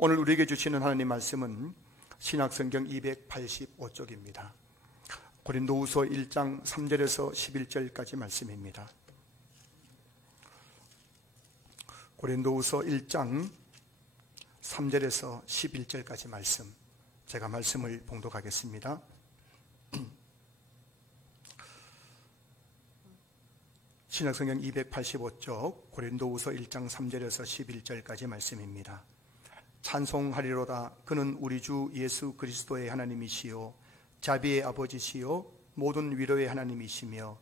오늘 우리에게 주시는 하나님 말씀은 신약성경 285쪽입니다. 고린도후서 1장 3절에서 11절까지 말씀입니다. 고린도후서 1장 3절에서 11절까지 말씀, 제가 말씀을 봉독하겠습니다. 신약성경 285쪽 고린도후서 1장 3절에서 11절까지 말씀입니다. 찬송하리로다. 그는 우리 주 예수 그리스도의 하나님이시요 자비의 아버지시요 모든 위로의 하나님이시며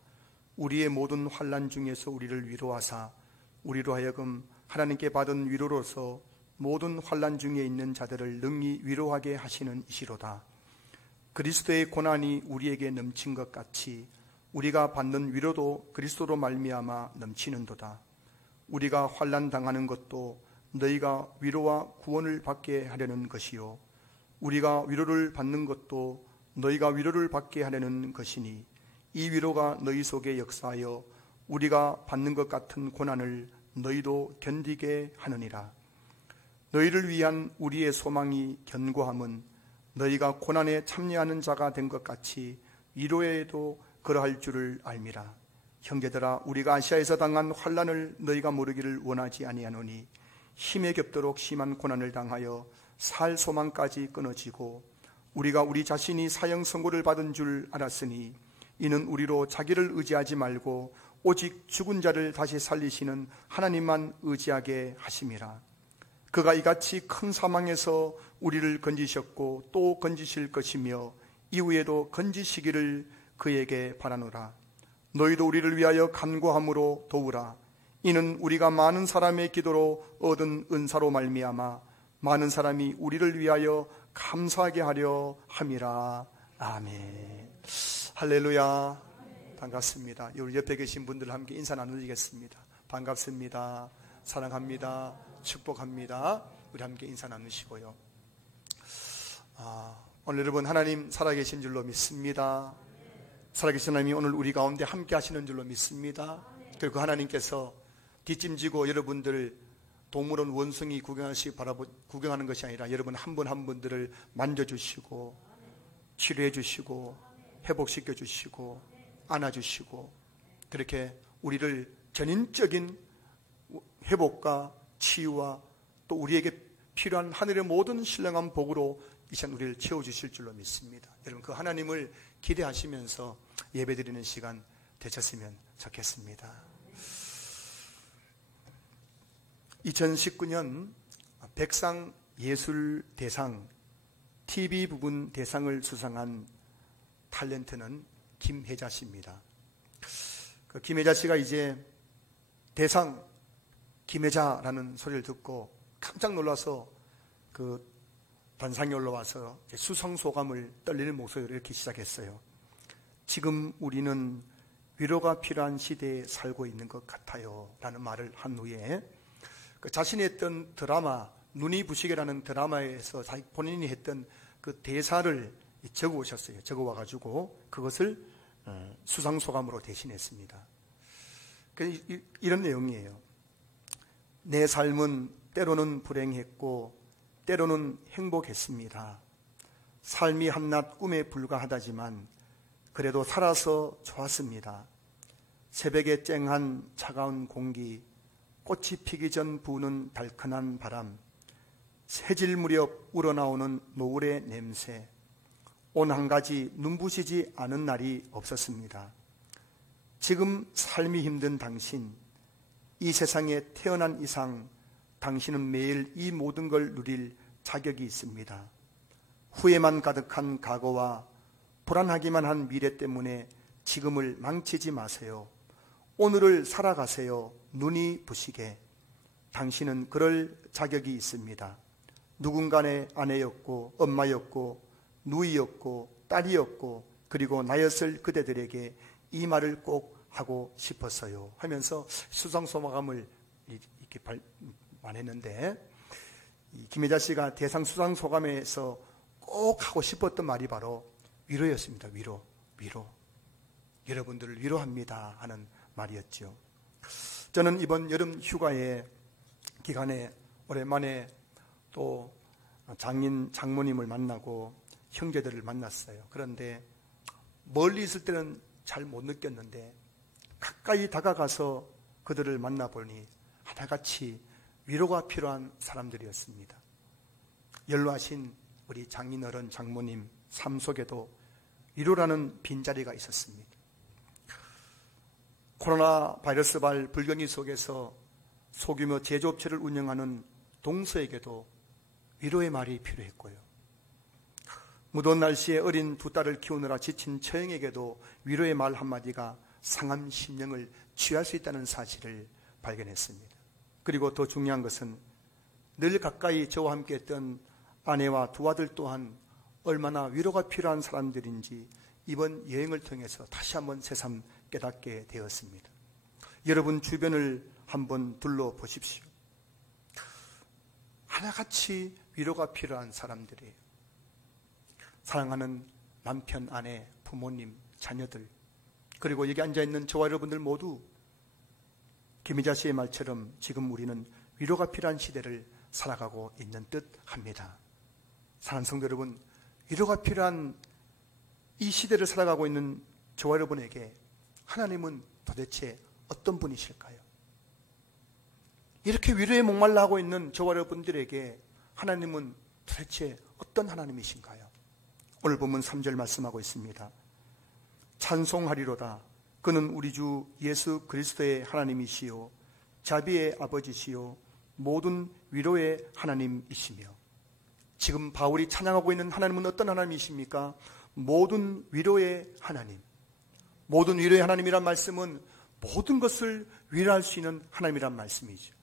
우리의 모든 환난 중에서 우리를 위로하사 우리로 하여금 하나님께 받은 위로로서 모든 환난 중에 있는 자들을 능히 위로하게 하시는 이시로다. 그리스도의 고난이 우리에게 넘친 것 같이 우리가 받는 위로도 그리스도로 말미암아 넘치는도다. 우리가 환난 당하는 것도 너희가 위로와 구원을 받게 하려는 것이요 우리가 위로를 받는 것도 너희가 위로를 받게 하려는 것이니 이 위로가 너희 속에 역사하여 우리가 받는 것 같은 고난을 너희도 견디게 하느니라. 너희를 위한 우리의 소망이 견고함은 너희가 고난에 참여하는 자가 된 것 같이 위로에도 그러할 줄을 알미라. 형제들아, 우리가 아시아에서 당한 환난을 너희가 모르기를 원하지 아니하노니 힘에 겹도록 심한 고난을 당하여 살 소망까지 끊어지고 우리가 우리 자신이 사형 선고를 받은 줄 알았으니 이는 우리로 자기를 의지하지 말고 오직 죽은 자를 다시 살리시는 하나님만 의지하게 하심이라. 그가 이같이 큰 사망에서 우리를 건지셨고 또 건지실 것이며 이후에도 건지시기를 그에게 바라노라. 너희도 우리를 위하여 간구함으로 도우라. 이는 우리가 많은 사람의 기도로 얻은 은사로 말미암아 많은 사람이 우리를 위하여 감사하게 하려 함이라. 아멘. 할렐루야. 반갑습니다. 우리 옆에 계신 분들 함께 인사 나누시겠습니다. 반갑습니다. 사랑합니다. 축복합니다. 우리 함께 인사 나누시고요. 오늘 여러분 하나님 살아계신 줄로 믿습니다. 살아계신 하나님이 오늘 우리 가운데 함께 하시는 줄로 믿습니다. 그리고 하나님께서 뒷짐지고 여러분들 동물원 원숭이 구경하는 것이 아니라 여러분 한 분 한 분들을 만져주시고 치료해 주시고 회복시켜 주시고 안아주시고 그렇게 우리를 전인적인 회복과 치유와 또 우리에게 필요한 하늘의 모든 신령한 복으로 이 시간 우리를 채워주실 줄로 믿습니다. 여러분 그 하나님을 기대하시면서 예배드리는 시간 되셨으면 좋겠습니다. 2019년 백상예술대상 TV 부분 대상을 수상한 탤런트는 김혜자 씨입니다. 그 김혜자 씨가 이제 대상 김혜자라는 소리를 듣고 깜짝 놀라서 그 단상에 올라와서 수상 소감을 떨리는 목소리로 이렇게 시작했어요. 지금 우리는 위로가 필요한 시대에 살고 있는 것 같아요 라는 말을 한 후에 그 자신이 했던 드라마 눈이 부시게라는 드라마에서 본인이 했던 그 대사를 적어 오셨어요. 적어 와가지고 그것을 수상소감으로 대신했습니다. 이런 내용이에요. 내 삶은 때로는 불행했고 때로는 행복했습니다. 삶이 한낱 꿈에 불과하다지만 그래도 살아서 좋았습니다. 새벽에 쨍한 차가운 공기, 꽃이 피기 전 부는 달큰한 바람, 새질 무렵 우러나오는 노을의 냄새, 온 한 가지 눈부시지 않은 날이 없었습니다. 지금 삶이 힘든 당신, 이 세상에 태어난 이상 당신은 매일 이 모든 걸 누릴 자격이 있습니다. 후회만 가득한 과거와 불안하기만 한 미래 때문에 지금을 망치지 마세요. 오늘을 살아가세요. 눈이 부시게. 당신은 그럴 자격이 있습니다. 누군가의 아내였고 엄마였고 누이였고 딸이었고 그리고 나였을 그대들에게 이 말을 꼭 하고 싶었어요 하면서 수상소감을 이렇게 말했는데 김혜자 씨가 대상 수상소감에서 꼭 하고 싶었던 말이 바로 위로였습니다. 위로. 여러분들을 위로합니다 하는 말이었죠. 저는 이번 여름 휴가의 기간에 오랜만에 또 장모님을 만나고 형제들을 만났어요. 그런데 멀리 있을 때는 잘 못 느꼈는데 가까이 다가가서 그들을 만나보니 하나같이 위로가 필요한 사람들이었습니다. 연로하신 우리 장인어른 장모님 삶 속에도 위로라는 빈자리가 있었습니다. 코로나 바이러스발 불경이 속에서 소규모 제조업체를 운영하는 동서에게도 위로의 말이 필요했고요. 무더운 날씨에 어린 두 딸을 키우느라 지친 처형에게도 위로의 말 한마디가 상한 심령을 취할 수 있다는 사실을 발견했습니다. 그리고 더 중요한 것은 늘 가까이 저와 함께 했던 아내와 두 아들 또한 얼마나 위로가 필요한 사람들인지 이번 여행을 통해서 다시 한번 새삼 깨닫게 되었습니다. 여러분 주변을 한번 둘러보십시오. 하나같이 위로가 필요한 사람들이에요. 사랑하는 남편, 아내, 부모님, 자녀들, 그리고 여기 앉아있는 저와 여러분들 모두 김희자 씨의 말처럼 지금 우리는 위로가 필요한 시대를 살아가고 있는 듯 합니다. 사랑하는 성도 여러분, 위로가 필요한 이 시대를 살아가고 있는 저와 여러분에게 하나님은 도대체 어떤 분이실까요? 이렇게 위로에 목말라 하고 있는 저와 여러분들에게 하나님은 도대체 어떤 하나님이신가요? 오늘 본문 3절 말씀하고 있습니다. 찬송하리로다. 그는 우리 주 예수 그리스도의 하나님이시요 자비의 아버지시요 모든 위로의 하나님이시며, 지금 바울이 찬양하고 있는 하나님은 어떤 하나님이십니까? 모든 위로의 하나님. 모든 위로의 하나님이란 말씀은 모든 것을 위로할 수 있는 하나님이란 말씀이죠.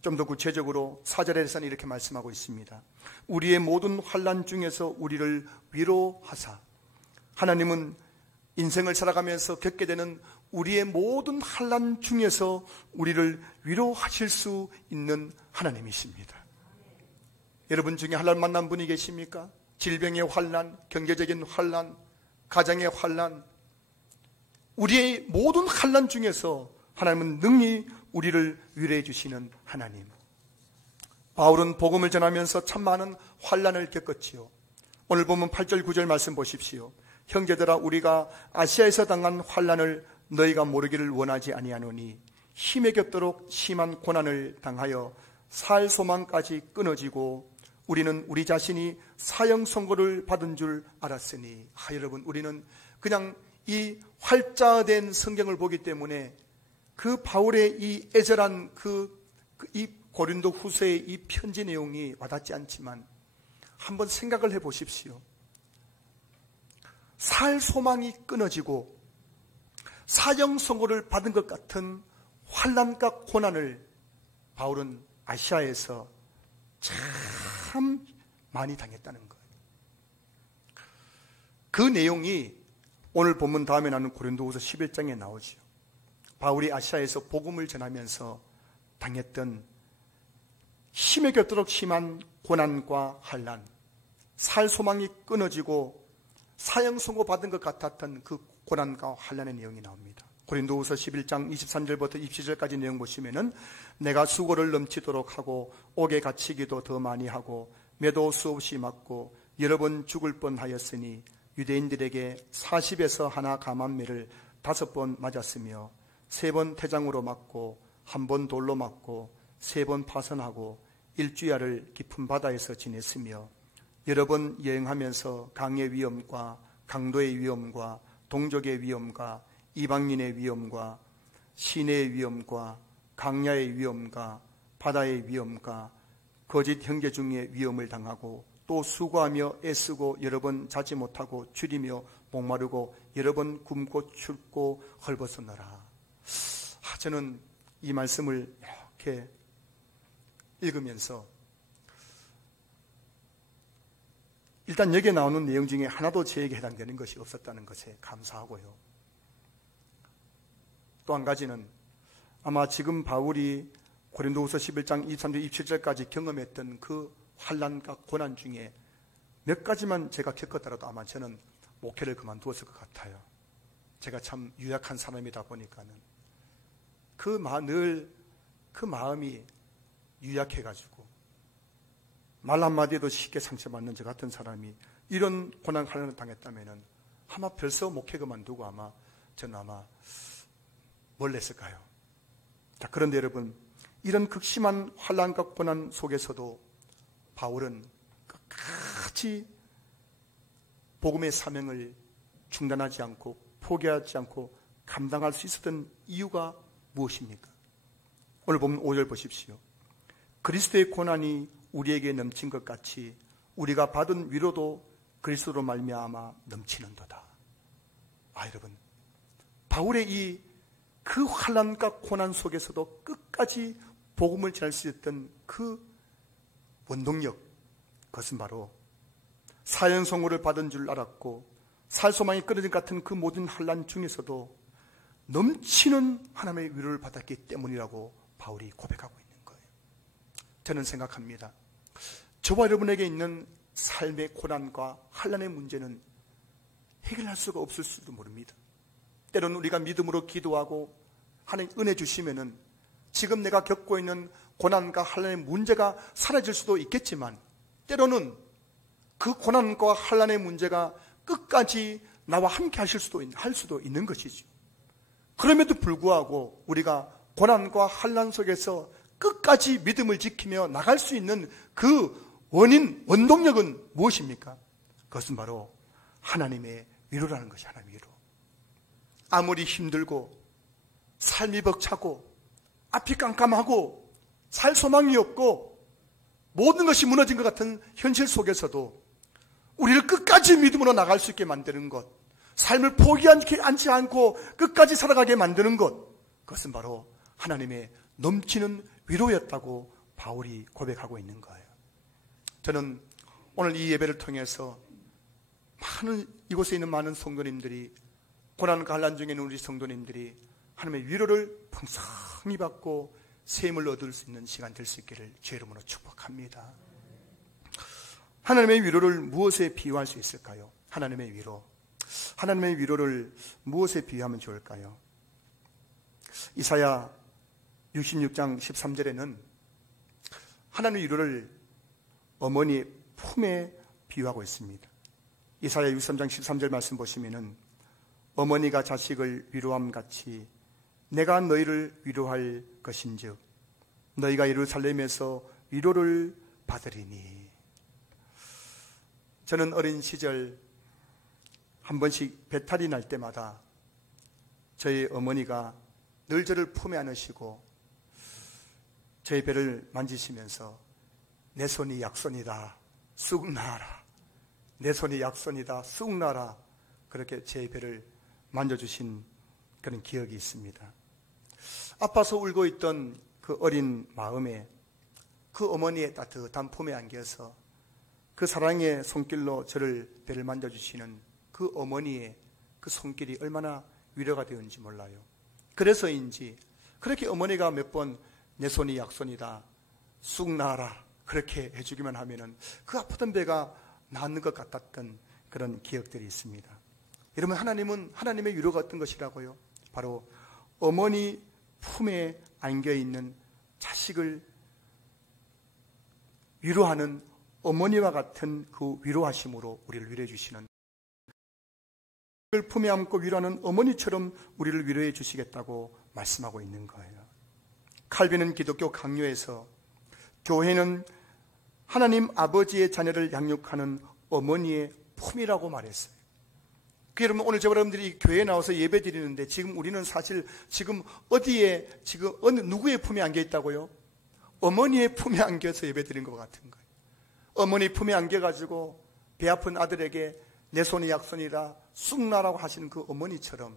좀 더 구체적으로 4절에서는 이렇게 말씀하고 있습니다. 우리의 모든 환난 중에서 우리를 위로하사. 하나님은 인생을 살아가면서 겪게 되는 우리의 모든 환난 중에서 우리를 위로하실 수 있는 하나님이십니다. 여러분 중에 환난 만난 분이 계십니까? 질병의 환난, 경제적인 환난, 가정의 환난, 우리의 모든 환난 중에서 하나님은 능히 우리를 위로해 주시는 하나님. 바울은 복음을 전하면서 참 많은 환난을 겪었지요. 오늘 보면 8절 9절 말씀 보십시오. 형제들아, 우리가 아시아에서 당한 환난을 너희가 모르기를 원하지 아니하노니 힘에 겹도록 심한 고난을 당하여 살 소망까지 끊어지고 우리는 우리 자신이 사형 선고를 받은 줄 알았으니. 여러분, 우리는 그냥 이 활자된 성경을 보기 때문에 그 바울의 이 애절한 이 고린도 후서의 이 편지 내용이 와닿지 않지만 한번 생각을 해 보십시오. 살 소망이 끊어지고 사형 선고를 받은 것 같은 환난과 고난을 바울은 아시아에서 참 많이 당했다는 거예요. 그 내용이 오늘 본문 다음에 나오는 고린도후서 11장에 나오죠. 바울이 아시아에서 복음을 전하면서 당했던 힘에 겹도록 심한 고난과 환난, 살 소망이 끊어지고 사형 선고 받은 것 같았던 그 고난과 환난의 내용이 나옵니다. 고린도후서 11장 23절부터 27절까지 내용 보시면은 내가 수고를 넘치도록 하고 옥에 갇히기도 더 많이 하고 매도 수없이 맞고 여러 번 죽을 뻔하였으니 유대인들에게 40에서 하나 감한매를 5번 맞았으며 3번 태장으로 맞고 1번 돌로 맞고 3번 파선하고 일주야를 깊은 바다에서 지냈으며 여러 번 여행하면서 강의 위험과 강도의 위험과 동족의 위험과 이방인의 위험과 시내의 위험과 강야의 위험과 바다의 위험과 거짓 형제 중에 위험을 당하고 또 수고하며 애쓰고 여러 번 자지 못하고 줄이며 목마르고 여러 번 굶고 춥고 헐벗었노라. 저는 이 말씀을 이렇게 읽으면서 일단 여기에 나오는 내용 중에 하나도 저에게 해당되는 것이 없었다는 것에 감사하고요. 또 한 가지는 아마 지금 바울이 고린도후서 11장 23절 27절까지 경험했던 그 환난과 고난 중에 몇 가지만 제가 겪었더라도 아마 저는 목회를 그만두었을 것 같아요. 제가 참 유약한 사람이다 보니까는 늘 그 마음이 유약해가지고 말 한마디에도 쉽게 상처받는 저 같은 사람이 이런 고난 환난을 당했다면 아마 벌써 목회 그만두고 저는 뭘 했을까요? 자, 그런데 여러분, 이런 극심한 환난과 고난 속에서도 바울은 끝까지 복음의 사명을 중단하지 않고 포기하지 않고 감당할 수 있었던 이유가 무엇입니까? 오늘 보면 5절 보십시오. 그리스도의 고난이 우리에게 넘친 것 같이 우리가 받은 위로도 그리스도로 말미암아 넘치는도다. 여러분, 바울의 그 환난과 고난 속에서도 끝까지 복음을 전할 수 있었던 그 원동력, 그것은 바로 사형선고를 받은 줄 알았고 살소망이 끊어진 같은 그 모든 환난 중에서도 넘치는 하나님의 위로를 받았기 때문이라고 바울이 고백하고 있는 거예요. 저는 생각합니다. 저와 여러분에게 있는 삶의 고난과 환난의 문제는 해결할 수가 없을 수도 모릅니다. 때로는 우리가 믿음으로 기도하고 하나님 은혜 주시면은 지금 내가 겪고 있는 고난과 환난의 문제가 사라질 수도 있겠지만 때로는 그 고난과 환난의 문제가 끝까지 나와 함께 할 수도 있는 것이죠. 그럼에도 불구하고 우리가 고난과 환난 속에서 끝까지 믿음을 지키며 나갈 수 있는 그 원동력은 무엇입니까? 그것은 바로 하나님의 위로라는 것이 하나님의 위로. 아무리 힘들고 삶이 벅차고 앞이 깜깜하고 살 소망이 없고 모든 것이 무너진 것 같은 현실 속에서도 우리를 끝까지 믿음으로 나갈 수 있게 만드는 것, 삶을 포기하지 않고 끝까지 살아가게 만드는 것, 그것은 바로 하나님의 넘치는 위로였다고 바울이 고백하고 있는 거예요. 저는 오늘 이 예배를 통해서 이곳에 있는 많은 성도님들이, 고난과 환난 중에 있는 우리 성도님들이 하나님의 위로를 풍성히 받고 샘을 얻을 수 있는 시간 될 수 있기를 주의 이름으로 축복합니다. 하나님의 위로를 무엇에 비유할 수 있을까요? 하나님의 위로를 무엇에 비유하면 좋을까요? 이사야 66장 13절에는 하나님의 위로를 어머니의 품에 비유하고 있습니다. 이사야 63장 13절 말씀 보시면은 어머니가 자식을 위로함 같이 내가 너희를 위로할 것인즉 너희가 예루살렘에서 위로를 받으리니. 저는 어린 시절 한 번씩 배탈이 날 때마다 저희 어머니가 늘 저를 품에 안으시고 저희 배를 만지시면서 내 손이 약손이다 쑥 나아라, 내 손이 약손이다 쑥 나아라, 그렇게 제 배를 만져주신 그런 기억이 있습니다. 아파서 울고 있던 그 어린 마음에 그 어머니의 따뜻한 품에 안겨서 그 사랑의 손길로 저를 배를 만져주시는 그 어머니의 그 손길이 얼마나 위로가 되었는지 몰라요. 그래서인지 그렇게 어머니가 몇 번 내 손이 약손이다 쑥 나아라 그렇게 해주기만 하면은 그 아프던 배가 낫는 것 같았던 그런 기억들이 있습니다. 여러분, 하나님은 하나님의 위로가 어떤 것이라고요? 바로 어머니 품에 안겨있는 자식을 위로하는 어머니와 같은 그 위로하심으로 우리를 위로해 주시는, 품에 안고 위로하는 어머니처럼 우리를 위로해 주시겠다고 말씀하고 있는 거예요. 칼빈은 기독교 강요에서 교회는 하나님 아버지의 자녀를 양육하는 어머니의 품이라고 말했어요. 여러분, 오늘 저와 여러분들이 교회에 나와서 예배 드리는데 지금 우리는 사실 지금 어디에 어느 누구의 품에 안겨 있다고요? 어머니의 품에 안겨서 예배 드린 것 같은 거예요. 어머니 품에 안겨가지고 배 아픈 아들에게 내 손이 약손이라 쑥 나라고 하시는 그 어머니처럼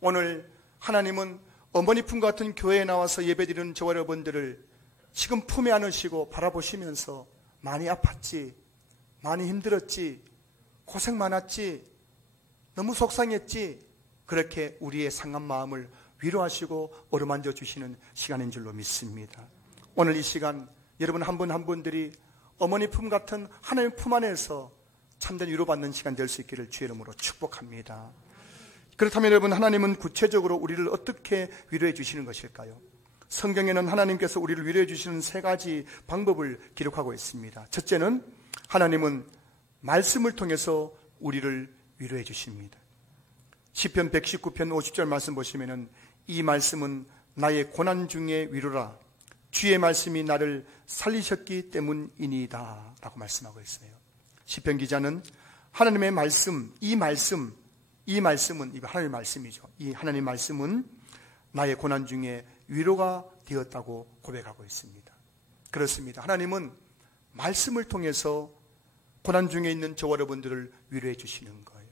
오늘 하나님은 어머니 품 같은 교회에 나와서 예배 드리는 저와 여러분들을 지금 품에 안으시고 바라보시면서 많이 아팠지, 많이 힘들었지, 고생 많았지, 너무 속상했지, 그렇게 우리의 상한 마음을 위로하시고 어루만져 주시는 시간인 줄로 믿습니다. 오늘 이 시간 여러분 한 분 한 분들이 어머니 품 같은 하나님 품 안에서 참된 위로받는 시간 될 수 있기를 주의 이름으로 축복합니다. 그렇다면 여러분, 하나님은 구체적으로 우리를 어떻게 위로해 주시는 것일까요? 성경에는 하나님께서 우리를 위로해 주시는 세 가지 방법을 기록하고 있습니다. 첫째는 하나님은 말씀을 통해서 우리를 위로해 주십니다. 시편 119편 50절 말씀 보시면은 이 말씀은 나의 고난 중에 위로라. 주의 말씀이 나를 살리셨기 때문이니이다 라고 말씀하고 있어요. 시편 기자는 하나님의 말씀, 이 말씀은 이거 하나님의 말씀이죠. 이 하나님의 말씀은 나의 고난 중에 위로가 되었다고 고백하고 있습니다. 그렇습니다. 하나님은 말씀을 통해서 고난 중에 있는 저와 여러분들을 위로해 주시는 거예요.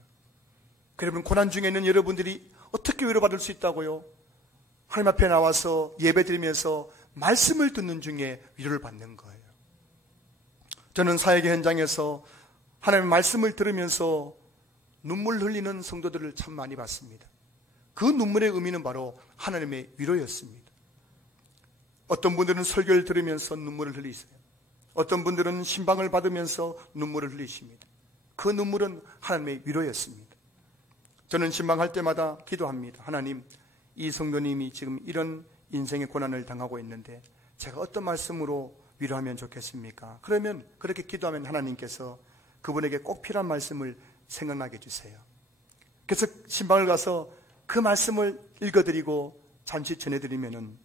그러면 고난 중에 있는 여러분들이 어떻게 위로받을 수 있다고요? 하나님 앞에 나와서 예배드리면서 말씀을 듣는 중에 위로를 받는 거예요. 저는 사역의 현장에서 하나님의 말씀을 들으면서 눈물 흘리는 성도들을 참 많이 봤습니다. 그 눈물의 의미는 바로 하나님의 위로였습니다. 어떤 분들은 설교를 들으면서 눈물을 흘리세요. 어떤 분들은 신방을 받으면서 눈물을 흘리십니다. 그 눈물은 하나님의 위로였습니다. 저는 신방할 때마다 기도합니다. 하나님, 이 성도님이 지금 이런 인생의 고난을 당하고 있는데 제가 어떤 말씀으로 위로하면 좋겠습니까? 그러면 그렇게 기도하면 하나님께서 그분에게 꼭 필요한 말씀을 생각나게 해주세요. 그래서 신방을 가서 그 말씀을 읽어드리고 잠시 전해드리면은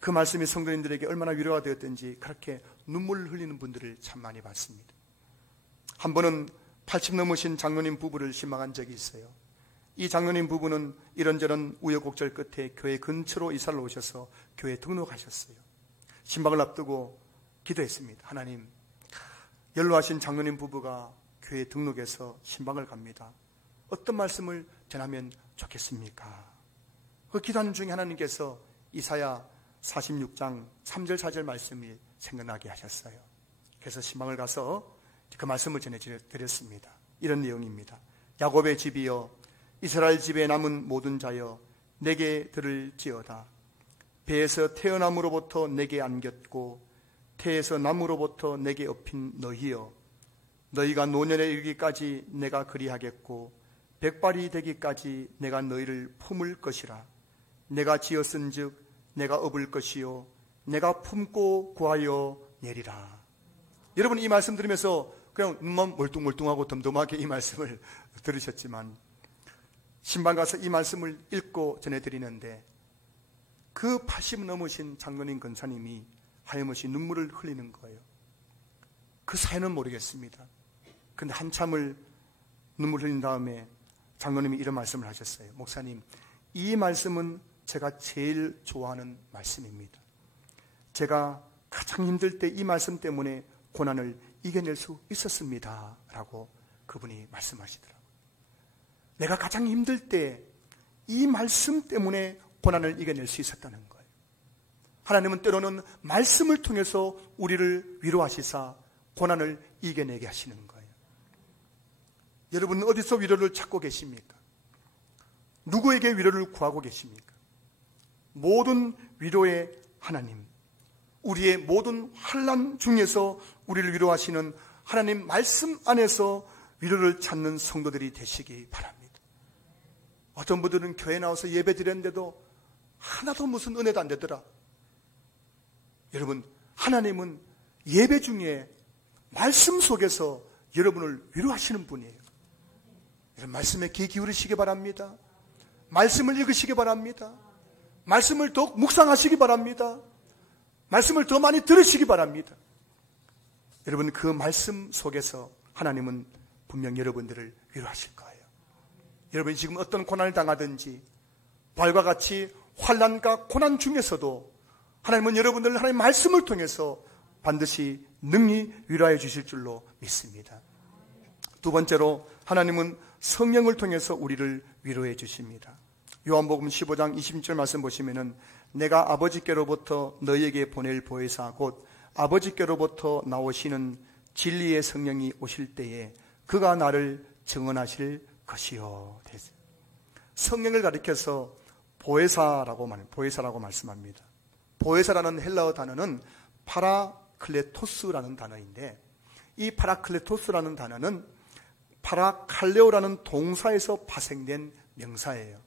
그 말씀이 성도님들에게 얼마나 위로가 되었든지 그렇게 눈물을 흘리는 분들을 참 많이 봤습니다. 한 번은 80 넘으신 장로님 부부를 신방한 적이 있어요. 이 장로님 부부는 이런저런 우여곡절 끝에 교회 근처로 이사를 오셔서 교회에 등록하셨어요. 신방을 앞두고 기도했습니다. 하나님, 연로하신 장로님 부부가 교회에 등록해서 신방을 갑니다. 어떤 말씀을 전하면 좋겠습니까? 그 기도하는 중에 하나님께서 이사야 46장 3절 4절 말씀이 생각나게 하셨어요. 그래서 신방을 가서 그 말씀을 전해드렸습니다. 이런 내용입니다. 야곱의 집이여, 이스라엘 집에 남은 모든 자여, 내게 들을지어다. 배에서 태어남으로부터 내게 안겼고 태에서 남으로부터 내게 업힌 너희여, 너희가 노년에 이르기까지 내가 그리하겠고 백발이 되기까지 내가 너희를 품을 것이라. 내가 지었은즉 내가 업을 것이요 내가 품고 구하여 내리라. 여러분, 이 말씀 들으면서 그냥 눈만 멀뚱멀뚱하고 덤덤하게 이 말씀을 들으셨지만 신방 가서 이 말씀을 읽고 전해드리는데 그 80 넘으신 장로님 권사님이 하염없이 눈물을 흘리는 거예요. 그 사연은 모르겠습니다. 그런데 한참을 눈물 흘린 다음에 장로님이 이런 말씀을 하셨어요. 목사님, 이 말씀은 제가 제일 좋아하는 말씀입니다. 제가 가장 힘들 때 이 말씀 때문에 고난을 이겨낼 수 있었습니다 라고 그분이 말씀하시더라고요. 내가 가장 힘들 때 이 말씀 때문에 고난을 이겨낼 수 있었다는 거예요. 하나님은 때로는 말씀을 통해서 우리를 위로하시사 고난을 이겨내게 하시는 거예요. 여러분은 어디서 위로를 찾고 계십니까? 누구에게 위로를 구하고 계십니까? 모든 위로의 하나님, 우리의 모든 환난 중에서 우리를 위로하시는 하나님 말씀 안에서 위로를 찾는 성도들이 되시기 바랍니다. 어떤 분들은 교회 나와서 예배 드렸는데도 하나도 무슨 은혜도 안 되더라. 여러분, 하나님은 예배 중에 말씀 속에서 여러분을 위로하시는 분이에요. 여러분, 말씀에 귀 기울이시기 바랍니다. 말씀을 읽으시기 바랍니다. 말씀을 더욱 묵상하시기 바랍니다. 말씀을 더 많이 들으시기 바랍니다. 여러분, 그 말씀 속에서 하나님은 분명 여러분들을 위로하실 거예요. 여러분이 지금 어떤 고난을 당하든지 부활과 같이 환난과 고난 중에서도 하나님은 여러분들을 하나님의 말씀을 통해서 반드시 능히 위로해 주실 줄로 믿습니다. 두 번째로 하나님은 성령을 통해서 우리를 위로해 주십니다. 요한복음 15장 26절 말씀 보시면은 내가 아버지께로부터 너희에게 보낼 보혜사 곧 아버지께로부터 나오시는 진리의 성령이 오실 때에 그가 나를 증언하실 것이요. 성령을 가리켜서 보혜사라고 말씀합니다. 보혜사라는 헬라어 단어는 파라클레토스라는 단어인데 이 파라클레토스라는 단어는 파라칼레오라는 동사에서 파생된 명사예요.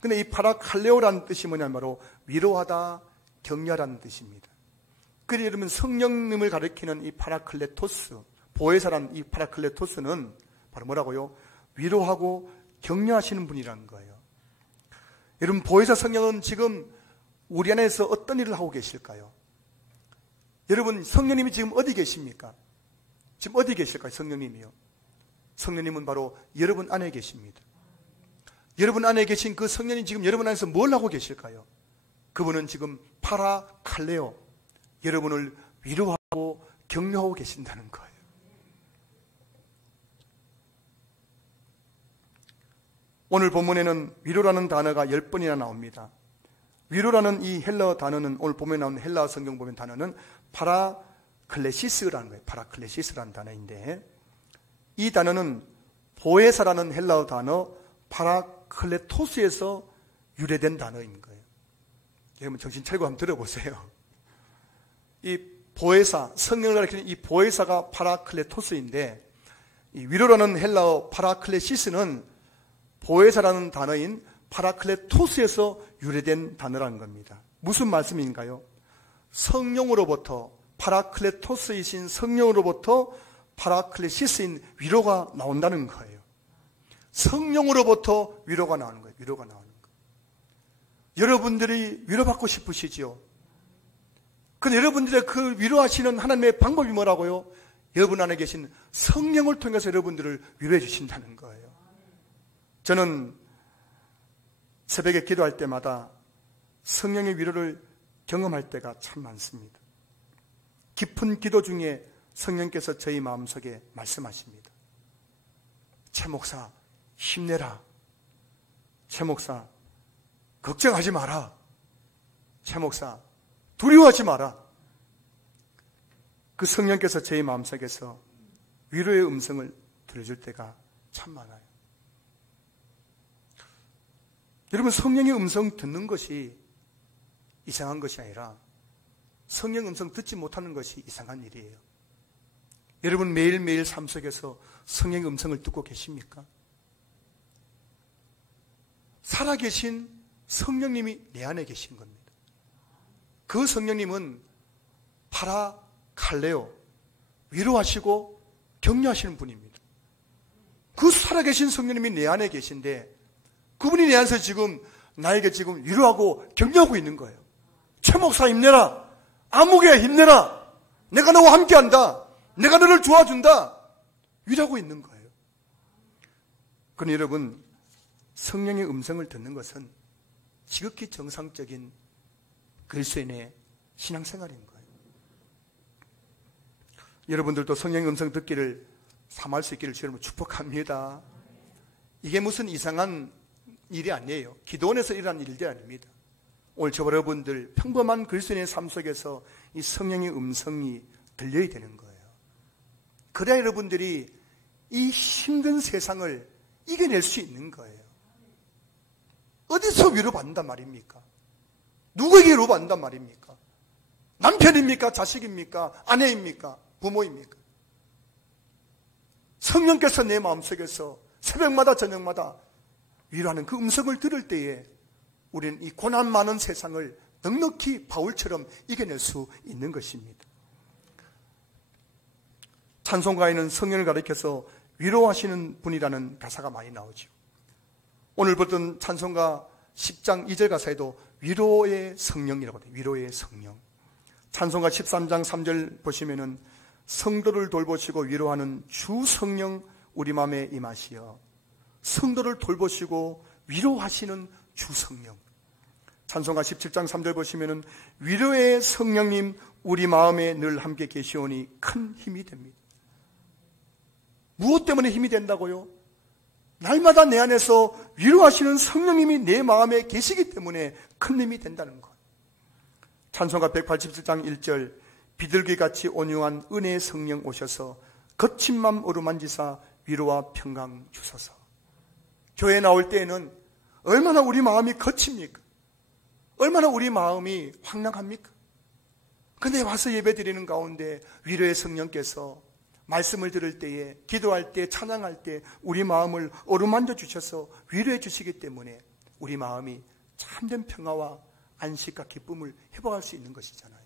근데 이 파라칼레오라는 뜻이 뭐냐면 바로 위로하다, 격려라는 뜻입니다. 그래서 여러분 성령님을 가리키는 이 파라클레토스, 보혜사라는 이 파라클레토스는 바로 뭐라고요? 위로하고 격려하시는 분이라는 거예요. 여러분 보혜사 성령은 지금 우리 안에서 어떤 일을 하고 계실까요? 여러분 성령님이 지금 어디 계십니까? 지금 어디 계실까요? 성령님이요. 성령님은 바로 여러분 안에 계십니다. 여러분 안에 계신 그 성령님 지금 여러분 안에서 뭘 하고 계실까요? 그분은 지금 파라칼레오, 여러분을 위로하고 격려하고 계신다는 거예요. 오늘 본문에는 위로라는 단어가 10번이나 나옵니다. 위로라는 이 헬라어 단어는 오늘 본문에 나오는 헬라어 성경 보면 단어는 파라클레시스라는 거예요. 파라클레시스라는 단어인데 이 단어는 보혜사라는 헬라어 단어 파라클레토스에서 유래된 단어인 거예요. 여러분 정신 차리고 한번 들어보세요. 이 보혜사, 성령을 가리키는 이 보혜사가 파라클레토스인데 이 위로라는 헬라어 파라클레시스는 보혜사라는 단어인 파라클레토스에서 유래된 단어라는 겁니다. 무슨 말씀인가요? 성령으로부터 파라클레토스이신 성령으로부터 파라클레시스인 위로가 나온다는 거예요. 성령으로부터 위로가 나오는 거예요. 위로가 나오는 거예요. 여러분들이 위로받고 싶으시지요? 근데 여러분들의 그 위로하시는 하나님의 방법이 뭐라고요? 여러분 안에 계신 성령을 통해서 여러분들을 위로해 주신다는 거예요. 저는 새벽에 기도할 때마다 성령의 위로를 경험할 때가 참 많습니다. 깊은 기도 중에 성령께서 저희 마음속에 말씀하십니다. 최 목사 힘내라. 최 목사 걱정하지 마라. 최 목사 두려워하지 마라. 그 성령께서 저희 마음속에서 위로의 음성을 들려줄 때가 참 많아요. 여러분 성령의 음성 듣는 것이 이상한 것이 아니라 성령 음성 듣지 못하는 것이 이상한 일이에요. 여러분 매일매일 삶 속에서 성령의 음성을 듣고 계십니까? 살아계신 성령님이 내 안에 계신 겁니다. 그 성령님은 파라칼레오, 위로하시고 격려하시는 분입니다. 그 살아계신 성령님이 내 안에 계신데 그분이 내 안에서 지금 나에게 지금 위로하고 격려하고 있는 거예요. 최 목사 힘내라. 아무개 힘내라. 내가 너와 함께한다. 내가 너를 도와준다. 위로하고 있는 거예요. 그러니 여러분 성령의 음성을 듣는 것은 지극히 정상적인 그리스도인의 신앙생활인 거예요. 여러분들도 성령의 음성 듣기를 삼할 수 있기를 주님으로 축복합니다. 이게 무슨 이상한 일이 아니에요. 기도원에서 일어난 일들이 아닙니다. 오늘 저 여러분들 평범한 그리스도인의 삶 속에서 이 성령의 음성이 들려야 되는 거예요. 그래야 여러분들이 이 힘든 세상을 이겨낼 수 있는 거예요. 어디서 위로받는단 말입니까? 누구에게 위로받는단 말입니까? 남편입니까? 자식입니까? 아내입니까? 부모입니까? 성령께서 내 마음속에서 새벽마다 저녁마다 위로하는 그 음성을 들을 때에 우리는 이 고난 많은 세상을 넉넉히 바울처럼 이겨낼 수 있는 것입니다. 찬송가에는 성령을 가리켜서 위로하시는 분이라는 가사가 많이 나오죠. 오늘 봤던 찬송가 10장 2절 가사에도 위로의 성령이라고 해요. 위로의 성령. 찬송가 13장 3절 보시면은 성도를 돌보시고 위로하는 주 성령 우리 마음에 임하시어. 성도를 돌보시고 위로하시는 주 성령. 찬송가 17장 3절 보시면은 위로의 성령님 우리 마음에 늘 함께 계시오니 큰 힘이 됩니다. 무엇 때문에 힘이 된다고요? 날마다 내 안에서 위로하시는 성령님이 내 마음에 계시기 때문에 큰 힘이 된다는 것. 찬송가 187장 1절 비둘기같이 온유한 은혜의 성령 오셔서 거친 맘 어루만지사 위로와 평강 주소서. 교회 나올 때에는 얼마나 우리 마음이 거칩니까? 얼마나 우리 마음이 황량합니까? 근데 와서 예배 드리는 가운데 위로의 성령께서 말씀을 들을 때에 기도할 때 찬양할 때 우리 마음을 어루만져 주셔서 위로해 주시기 때문에 우리 마음이 참된 평화와 안식과 기쁨을 회복할 수 있는 것이잖아요.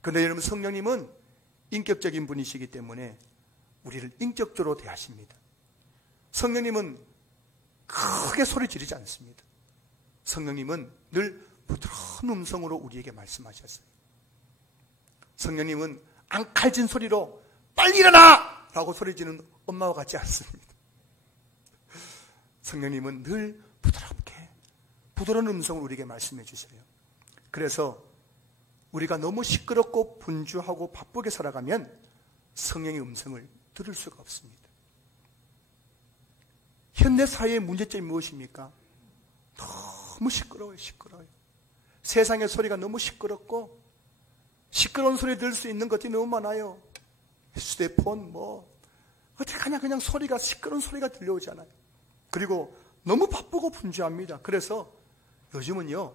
그런데 여러분, 성령님은 인격적인 분이시기 때문에 우리를 인격적으로 대하십니다. 성령님은 크게 소리 지르지 않습니다. 성령님은 늘 부드러운 음성으로 우리에게 말씀하셨어요. 성령님은 앙칼진 소리로 빨리 일어나! 라고 소리 지르는 엄마와 같지 않습니다. 성령님은 늘 부드럽게 부드러운 음성으로 우리에게 말씀해 주세요. 그래서 우리가 너무 시끄럽고 분주하고 바쁘게 살아가면 성령의 음성을 들을 수가 없습니다. 현대 사회의 문제점이 무엇입니까? 너무 시끄러워요. 세상의 소리가 너무 시끄럽고 시끄러운 소리 들을 수 있는 것들이 너무 많아요. 휴대폰 어디 가냐 그냥 소리가 시끄러운 소리가 들려오잖아요. 그리고 너무 바쁘고 분주합니다. 그래서 요즘은요,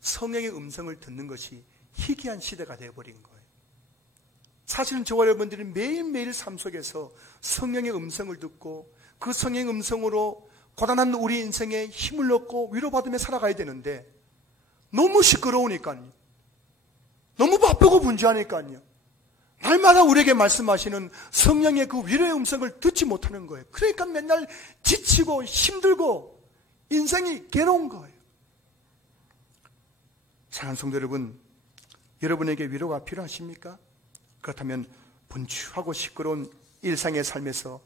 성령의 음성을 듣는 것이 희귀한 시대가 되어버린 거예요. 사실은 저와 여러분들이 매일매일 삶 속에서 성령의 음성을 듣고 그 성령의 음성으로 고단한 우리 인생에 힘을 얻고 위로받으며 살아가야 되는데 너무 시끄러우니까요. 너무 바쁘고 분주하니까요. 날마다 우리에게 말씀하시는 성령의 그 위로의 음성을 듣지 못하는 거예요. 그러니까 맨날 지치고 힘들고 인생이 괴로운 거예요. 사랑하는 성도 여러분, 여러분에게 위로가 필요하십니까? 그렇다면 분주하고 시끄러운 일상의 삶에서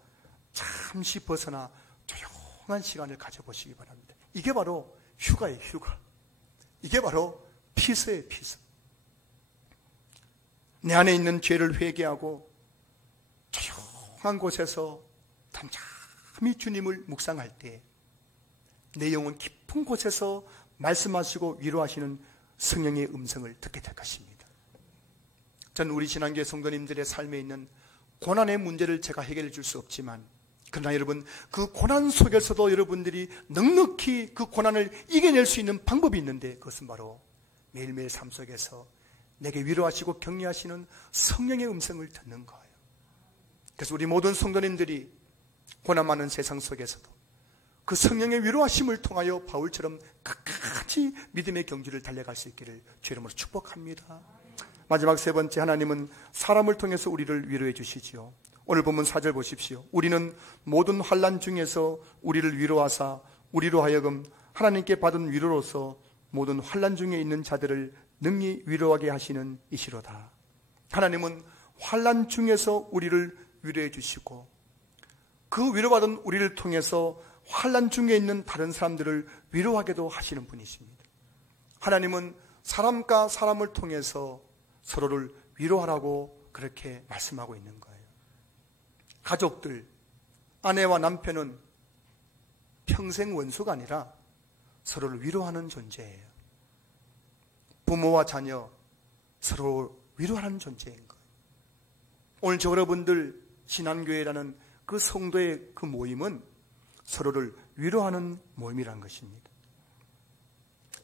잠시 벗어나 조용한 시간을 가져보시기 바랍니다. 이게 바로 휴가예요, 휴가. 이게 바로 피서예요, 피서. 내 안에 있는 죄를 회개하고 조용한 곳에서 담담히 주님을 묵상할 때 내 영혼 깊은 곳에서 말씀하시고 위로하시는 성령의 음성을 듣게 될 것입니다. 저는 우리 신앙교회 성도님들의 삶에 있는 고난의 문제를 제가 해결해 줄 수 없지만, 그러나 여러분, 그 고난 속에서도 여러분들이 넉넉히 그 고난을 이겨낼 수 있는 방법이 있는데, 그것은 바로 매일매일 삶 속에서 내게 위로하시고 격려하시는 성령의 음성을 듣는 거예요. 그래서 우리 모든 성도님들이 고난 많은 세상 속에서도 그 성령의 위로하심을 통하여 바울처럼 끝까지 믿음의 경주를 달려갈 수 있기를 주 이름으로 축복합니다. 마지막 세 번째, 하나님은 사람을 통해서 우리를 위로해 주시지요. 오늘 본문 4절 보십시오. 우리는 모든 환난 중에서 우리를 위로하사 우리로 하여금 하나님께 받은 위로로서 모든 환난 중에 있는 자들을 능히 위로하게 하시는 이시로다. 하나님은 환난 중에서 우리를 위로해 주시고 그 위로받은 우리를 통해서 환난 중에 있는 다른 사람들을 위로하게도 하시는 분이십니다. 하나님은 사람과 사람을 통해서 서로를 위로하라고 그렇게 말씀하고 있는 거예요. 가족들, 아내와 남편은 평생 원수가 아니라 서로를 위로하는 존재예요. 부모와 자녀, 서로 위로하는 존재인 거예요. 오늘 저 여러분들 신앙교회라는 그 성도의 그 모임은 서로를 위로하는 모임이란 것입니다.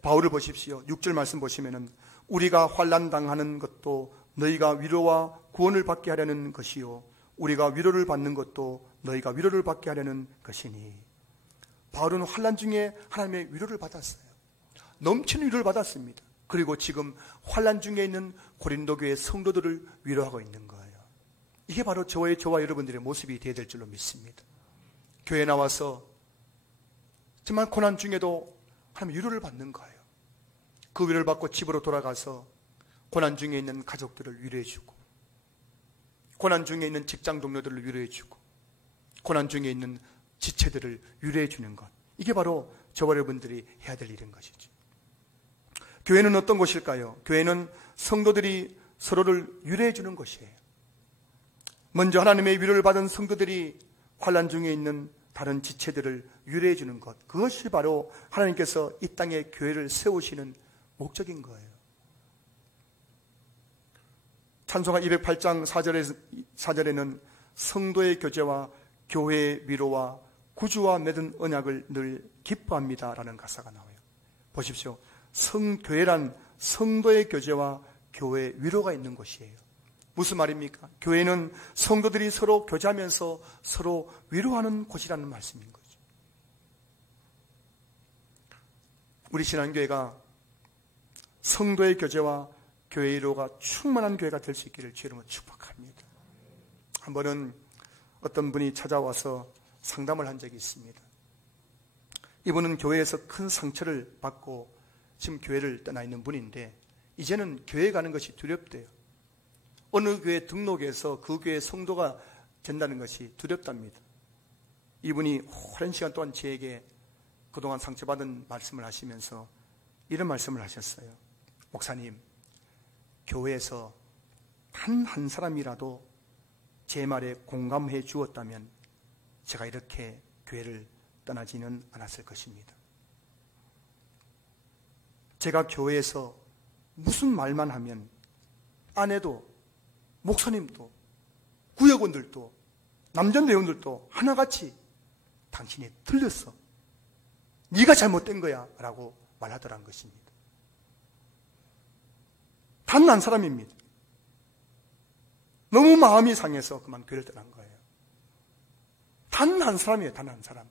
바울을 보십시오. 6절 말씀 보시면은 우리가 환난 당하는 것도 너희가 위로와 구원을 받게 하려는 것이요 우리가 위로를 받는 것도 너희가 위로를 받게 하려는 것이니. 바울은 환난 중에 하나님의 위로를 받았어요. 넘치는 위로를 받았습니다. 그리고 지금 환난 중에 있는 고린도 교회 성도들을 위로하고 있는 거예요. 이게 바로 저와 여러분들의 모습이 되어야 될 줄로 믿습니다. 교회에 나와서 정말 고난 중에도 하나님 위로를 받는 거예요. 그 위로를 받고 집으로 돌아가서 고난 중에 있는 가족들을 위로해주고, 고난 중에 있는 직장 동료들을 위로해주고, 고난 중에 있는 지체들을 위로해주는 것, 이게 바로 저와 여러분들이 해야 될 일인 것이죠. 교회는 어떤 곳일까요? 교회는 성도들이 서로를 위로해주는 곳이에요. 먼저 하나님의 위로를 받은 성도들이 환난 중에 있는 다른 지체들을 위로해 주는 것, 그것이 바로 하나님께서 이 땅에 교회를 세우시는 목적인 거예요. 찬송가 208장 4절에는 성도의 교제와 교회의 위로와 구주와 맺은 언약을 늘 기뻐합니다 라는 가사가 나와요. 보십시오. 교회란 성도의 교제와 교회의 위로가 있는 곳이에요. 무슨 말입니까? 교회는 성도들이 서로 교제하면서 서로 위로하는 곳이라는 말씀인 거죠. 우리 신앙교회가 성도의 교제와 교회의 위로가 충만한 교회가 될 수 있기를 주의 이름으로 축복합니다. 한 번은 어떤 분이 찾아와서 상담을 한 적이 있습니다. 이분은 교회에서 큰 상처를 받고 지금 교회를 떠나 있는 분인데 이제는 교회 가는 것이 두렵대요. 어느 교회 등록해서 그 교회 성도가 된다는 것이 두렵답니다. 이분이 오랜 시간 동안 저에게 그동안 상처받은 말씀을 하시면서 이런 말씀을 하셨어요. 목사님, 교회에서 단 한 사람이라도 제 말에 공감해 주었다면 제가 이렇게 교회를 떠나지는 않았을 것입니다. 제가 교회에서 무슨 말만 하면 아내도 목사님도 구역원들도 남자 내원들도 하나같이 당신이 틀렸어, 네가 잘못된 거야 라고 말하더란 것입니다. 단 한 사람입니다. 너무 마음이 상해서 그만 교회를 떠난 거예요. 단 한 사람이에요. 단 한 사람.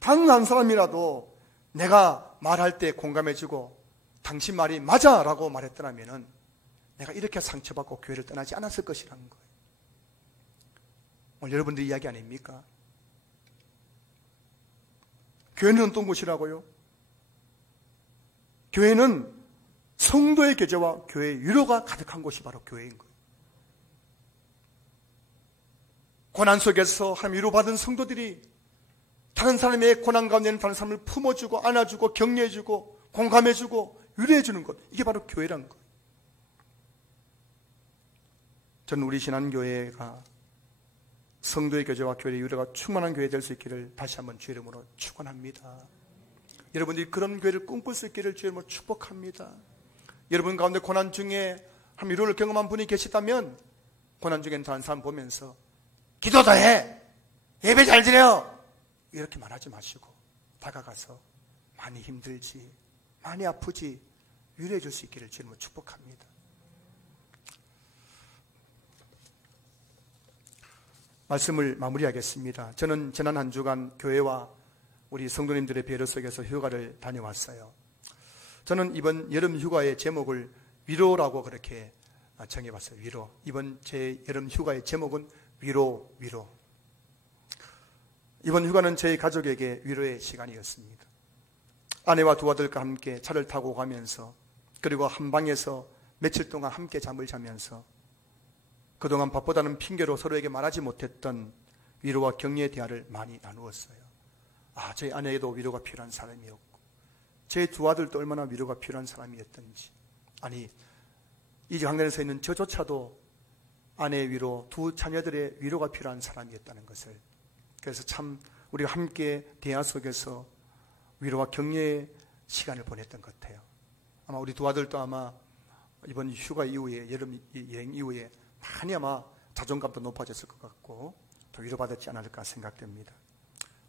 단 한 사람이라도 내가 말할 때 공감해주고 당신 말이 맞아 라고 말했더라면 내가 이렇게 상처받고 교회를 떠나지 않았을 것이라는 거예요. 오늘 여러분들 이야기 아닙니까? 교회는 어떤 곳이라고요? 교회는 성도의 교제와 교회의 위로가 가득한 곳이 바로 교회인 거예요. 고난 속에서 하나님 위로받은 성도들이 다른 사람의 고난 가운데는 다른 사람을 품어주고 안아주고 격려해주고 공감해주고 위로해주는 것, 이게 바로 교회란 거예요. 저는 우리 신한교회가 성도의 교제와 교회의 위로가 충만한 교회 될 수 있기를 다시 한번 주의 이름으로 축원합니다. 여러분들이 그런 교회를 꿈꿀 수 있기를 주의 이름으로 축복합니다. 여러분 가운데 고난 중에 한 위로를 경험한 분이 계시다면 고난 중엔 다른 사람 보면서 기도 더 해, 예배 잘 드려, 이렇게 말하지 마시고 다가가서 많이 힘들지, 많이 아프지 위로해 줄 수 있기를 주님으로 축복합니다. 말씀을 마무리하겠습니다. 저는 지난 한 주간 교회와 우리 성도님들의 배려 속에서 휴가를 다녀왔어요. 저는 이번 여름 휴가의 제목을 위로라고 그렇게 정해봤어요. 위로. 이번 제 여름 휴가의 제목은 위로. 이번 휴가는 저희 가족에게 위로의 시간이었습니다. 아내와 두 아들과 함께 차를 타고 가면서, 그리고 한 방에서 며칠 동안 함께 잠을 자면서 그동안 바쁘다는 핑계로 서로에게 말하지 못했던 위로와 격려의 대화를 많이 나누었어요. 저희 아내에도 위로가 필요한 사람이었고 제 두 아들도 얼마나 위로가 필요한 사람이었던지, 아니 이 장면에 서 있는 저조차도 아내의 위로, 두 자녀들의 위로가 필요한 사람이었다는 것을, 그래서 참 우리가 함께 대화 속에서 위로와 격려의 시간을 보냈던 것 같아요. 아마 우리 두 아들도 아마 이번 휴가 이후에, 여름 여행 이후에 많이 아마 자존감도 높아졌을 것 같고 더 위로받았지 않을까 생각됩니다.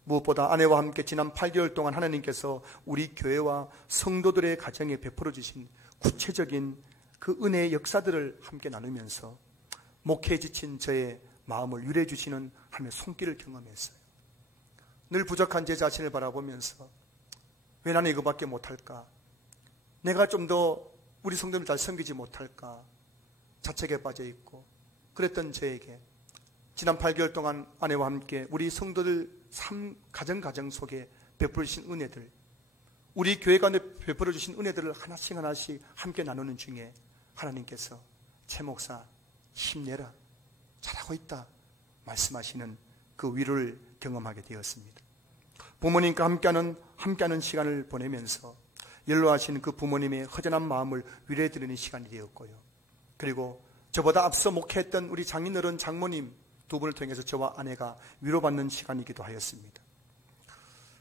무엇보다 아내와 함께 지난 8개월 동안 하나님께서 우리 교회와 성도들의 가정에 베풀어 주신 구체적인 그 은혜의 역사들을 함께 나누면서 목회에 지친 저의 마음을 위로해 주시는 하나님의 손길을 경험했어요. 늘 부족한 제 자신을 바라보면서 왜 나는 이거밖에 못할까? 내가 좀 더 우리 성도를 잘 섬기지 못할까? 자책에 빠져 있고 그랬던 저에게 지난 8개월 동안 아내와 함께 우리 성도들 삶 가정 속에 베풀어 주신 은혜들, 우리 교회 가운데 베풀어 주신 은혜들을 하나씩 함께 나누는 중에 하나님께서 최 목사 힘내라, 잘하고 있다 말씀하시는 그 위로를 경험하게 되었습니다. 부모님과 함께하는 시간을 보내면서 연로하신 그 부모님의 허전한 마음을 위로해 드리는 시간이 되었고요. 그리고 저보다 앞서 목회했던 우리 장인어른, 장모님 두 분을 통해서 저와 아내가 위로받는 시간이기도 하였습니다.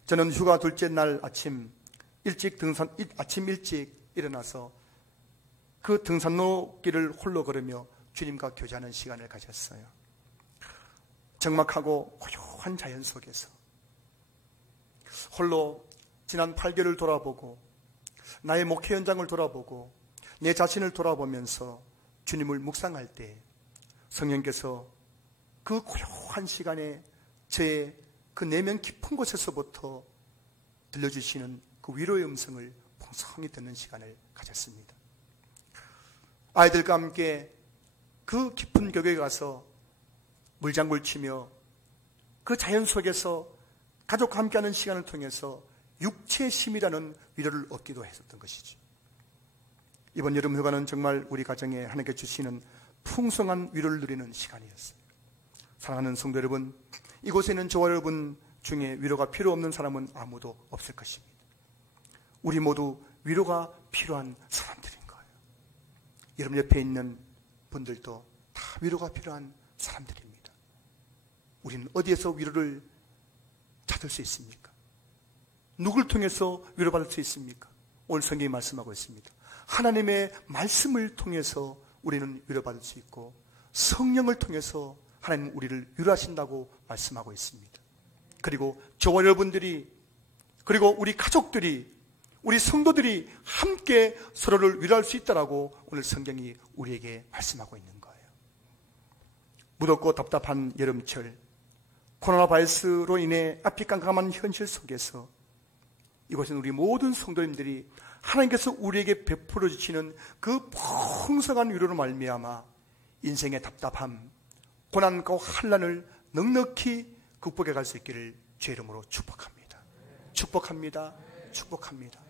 저는 휴가 둘째 날 아침 일찍 일어나서 그 등산로길을 홀로 걸으며 주님과 교제하는 시간을 가졌어요. 적막하고 고요한 자연 속에서 홀로 지난 8개월을 돌아보고 나의 목회 현장을 돌아보고 내 자신을 돌아보면서 주님을 묵상할 때 성령께서 그 고요한 시간에 제 그 내면 깊은 곳에서부터 들려주시는 그 위로의 음성을 풍성히 듣는 시간을 가졌습니다. 아이들과 함께 그 깊은 격에 가서 물장구를 치며 그 자연 속에서 가족과 함께하는 시간을 통해서 육체의 힘이라는 위로를 얻기도 했었던 것이죠. 이번 여름 휴가는 정말 우리 가정에 하나님께 주시는 풍성한 위로를 누리는 시간이었어요. 사랑하는 성도 여러분, 이곳에 있는 저와 여러분 중에 위로가 필요 없는 사람은 아무도 없을 것입니다. 우리 모두 위로가 필요한 사람들인 거예요. 여러분 옆에 있는 분들도 다 위로가 필요한 사람들입니다. 우리는 어디에서 위로를 찾을 수 있습니까? 누굴 통해서 위로받을 수 있습니까? 오늘 성경이 말씀하고 있습니다. 하나님의 말씀을 통해서 우리는 위로받을 수 있고 성령을 통해서 하나님은 우리를 위로하신다고 말씀하고 있습니다. 그리고 저와 여러분들이, 그리고 우리 가족들이, 우리 성도들이 함께 서로를 위로할 수 있다라고 오늘 성경이 우리에게 말씀하고 있는 거예요. 무덥고 답답한 여름철, 코로나 바이러스로 인해 앞이 깜깜한 현실 속에서 이곳은 우리 모든 성도님들이 하나님께서 우리에게 베풀어 주시는 그 풍성한 위로로 말미암아 인생의 답답함, 고난과 환난을 넉넉히 극복해 갈 수 있기를 주의 이름으로 축복합니다. 축복합니다. 축복합니다.